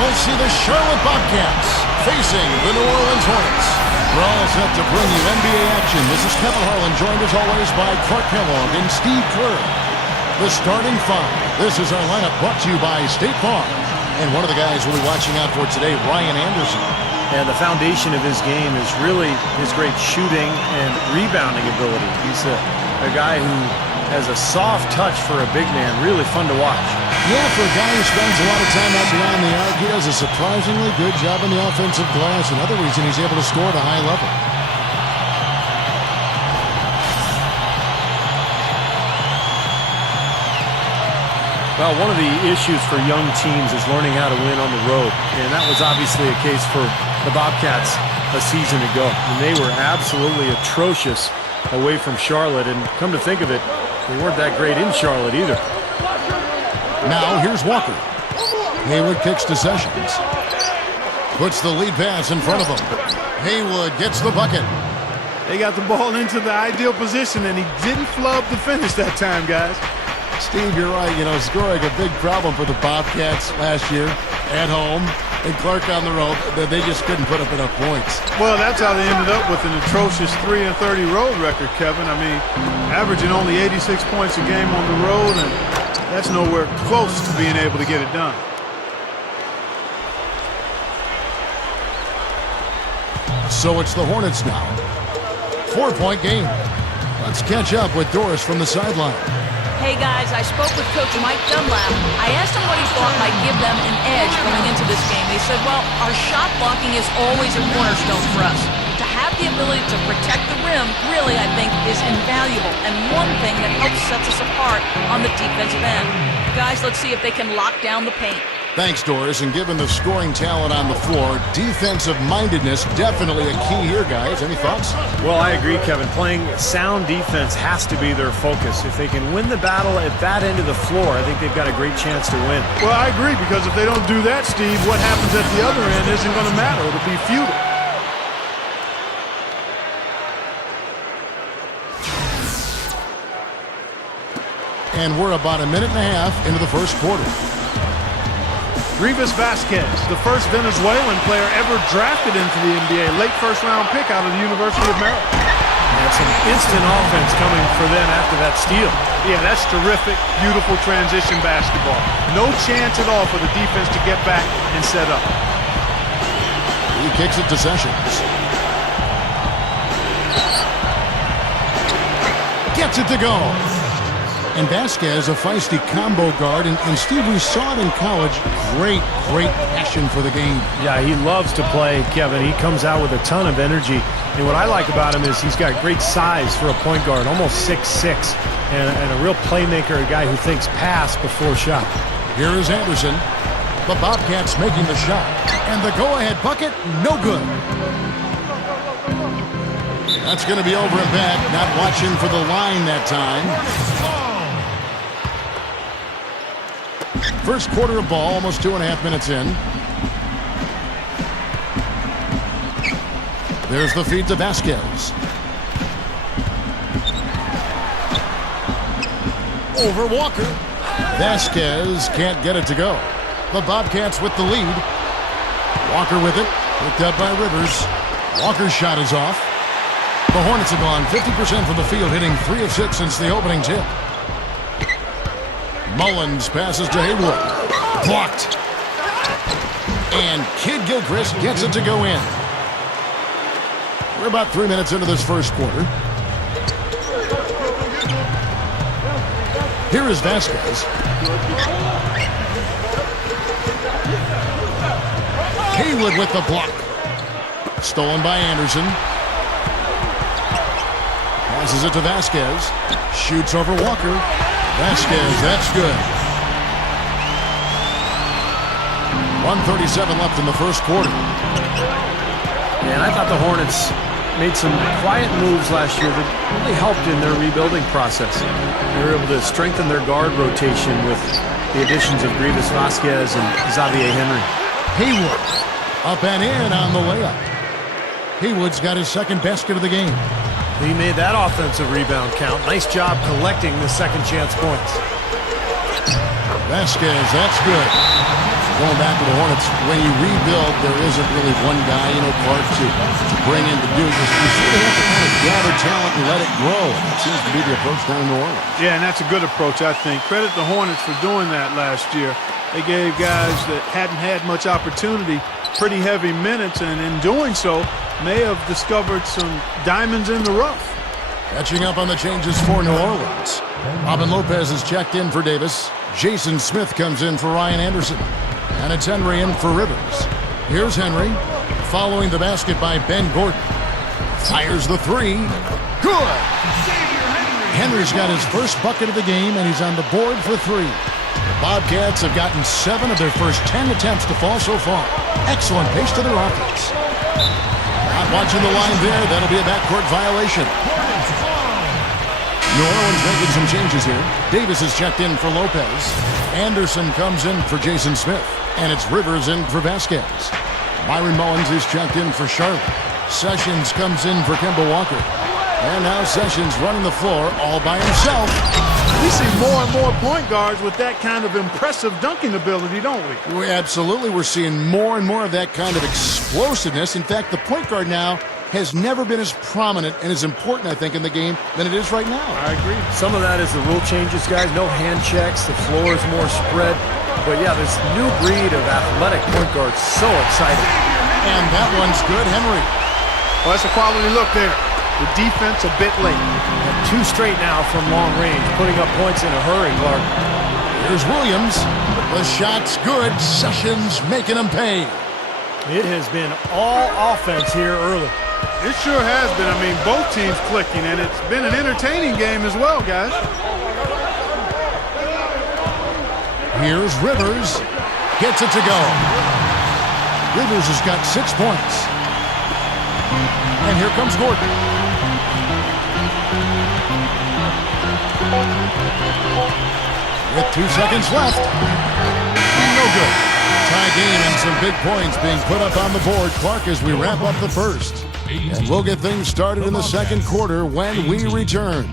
we'll see the Charlotte Bobcats facing the New Orleans Hornets. We're all set to bring you NBA action. This is Kevin Harlan, joined as always by Clark Kellogg and Steve Kerr. The starting five. This is our lineup brought to you by State Farm. And one of the guys we'll be watching out for today, Ryan Anderson. And the foundation of his game is really his great shooting and rebounding ability. He's a guy who has a soft touch for a big man. Really fun to watch. Yeah, for a guy who spends a lot of time out beyond the arc, he does a surprisingly good job on the offensive glass. Another reason he's able to score at a high level. Well, one of the issues for young teams is learning how to win on the road. And that was obviously a case for the Bobcats a season ago. And they were absolutely atrocious away from Charlotte. And come to think of it, they weren't that great in Charlotte either. Now here's Walker. Haywood kicks to Sessions. Puts the lead pass in front of him. Haywood gets the bucket. They got the ball into the ideal position, and he didn't flub the finish that time, guys. Steve, you're right. You know, scoring a big problem for the Bobcats last year at home, and Clark on the road. They just couldn't put up enough points. Well, that's how they ended up with an atrocious 3-30 road record, Kevin. I mean, averaging only 86 points a game on the road, and that's nowhere close to being able to get it done. So it's the Hornets now. 4-point game. Let's catch up with Doris from the sideline. Hey guys, I spoke with Coach Mike Dunlap. I asked him what he thought might give them an edge going into this game. He said, well, our shot blocking is always a cornerstone for us. To have the ability to protect the rim, really, I think, is invaluable. And one thing that helps set us apart on the defensive end. Guys, let's see if they can lock down the paint. Thanks, Doris. And given the scoring talent on the floor, defensive mindedness definitely a key here, guys. Any thoughts? Well, I agree, Kevin. Playing sound defense has to be their focus. If they can win the battle at that end of the floor, I think they've got a great chance to win. Well, I agree, because if they don't do that, Steve, what happens at the other end isn't going to matter. It'll be futile. And we're about a minute and a half into the first quarter. Rivas Vasquez, the first Venezuelan player ever drafted into the NBA, late first-round pick out of the University of Maryland. That's an instant offense coming for them after that steal. Yeah, that's terrific, beautiful transition basketball. No chance at all for the defense to get back and set up. He kicks it to Sessions. Gets it to go. And Vasquez, a feisty combo guard, and Steve, we saw it in college. Great passion for the game. Yeah, he loves to play, Kevin. He comes out with a ton of energy. And what I like about him is he's got great size for a point guard, almost 6'6", and a real playmaker, a guy who thinks pass before shot. Here is Anderson. The Bobcats making the shot. And the go-ahead bucket, no good. That's going to be over and back. Not watching for the line that time. First quarter of ball, almost 2.5 minutes in. There's the feed to Vasquez. Over Walker. Vasquez can't get it to go. The Bobcats with the lead. Walker with it. Picked up by Rivers. Walker's shot is off. The Hornets have gone 50% from the field, hitting 3 of 6 since the opening tip. Mullins passes to Haywood. Blocked. And Kid Gilchrist gets it to go in. We're about 3 minutes into this first quarter. Here is Vasquez. Haywood with the block. Stolen by Anderson. Passes it to Vasquez. Shoots over Walker. Vasquez, that's good. 1:37 left in the first quarter. And I thought the Hornets made some quiet moves last year that really helped in their rebuilding process. They were able to strengthen their guard rotation with the additions of Rivas Vasquez and Xavier Henry. Haywood up and in on the layup. Haywood's got his second basket of the game. He made that offensive rebound count. Nice job collecting the second chance points. Vasquez, that's good. Going back to the Hornets, when you rebuild, there isn't really one guy, Clark, to bring in to do this. You sort of have to kind of gather talent and let it grow. And that seems to be the approach down in New Orleans. Yeah, and that's a good approach, I think. Credit the Hornets for doing that last year. They gave guys that hadn't had much opportunity pretty heavy minutes, and in doing so, may have discovered some diamonds in the rough. Catching up on the changes for New Orleans. Robin Lopez is checked in for Davis. Jason Smith comes in for Ryan Anderson. And it's Henry in for Rivers. Here's Henry, following the basket by Ben Gordon. Fires the three. Good! Henry's got his first bucket of the game, and he's on the board for three. The Bobcats have gotten 7 of their first 10 attempts to fall so far. Excellent pace to their offense. Not watching the line there. That'll be a backcourt violation. New Orleans making some changes here. Davis is checked in for Lopez. Anderson comes in for Jason Smith. And it's Rivers in for Vasquez. Myron Mullins is checked in for Charlotte. Sessions comes in for Kemba Walker. And now Sessions running the floor all by himself. We see more and more point guards with that kind of impressive dunking ability, don't we? Absolutely. We're seeing more and more of that kind of explosiveness. In fact, the point guard now has never been as prominent and as important, I think, in the game than it is right now. I agree. Some of that is the rule changes, guys. No hand checks. The floor is more spread. But, yeah, this new breed of athletic point guards, so exciting. And that one's good, Henry. Well, that's a quality look there. The defense a bit late. And 2 straight now from long range, putting up points in a hurry, Clark. Here's Williams. The shot's good. Sessions making him pay. It has been all offense here early. It sure has been. I mean, both teams clicking, and it's been an entertaining game as well, guys. Here's Rivers. Gets it to go. Rivers has got 6 points. And here comes Gordon. With 2 seconds left. No good. Tie game and some big points being put up on the board, Clark, as we wrap up the first. And we'll get things started in the second quarter when we return.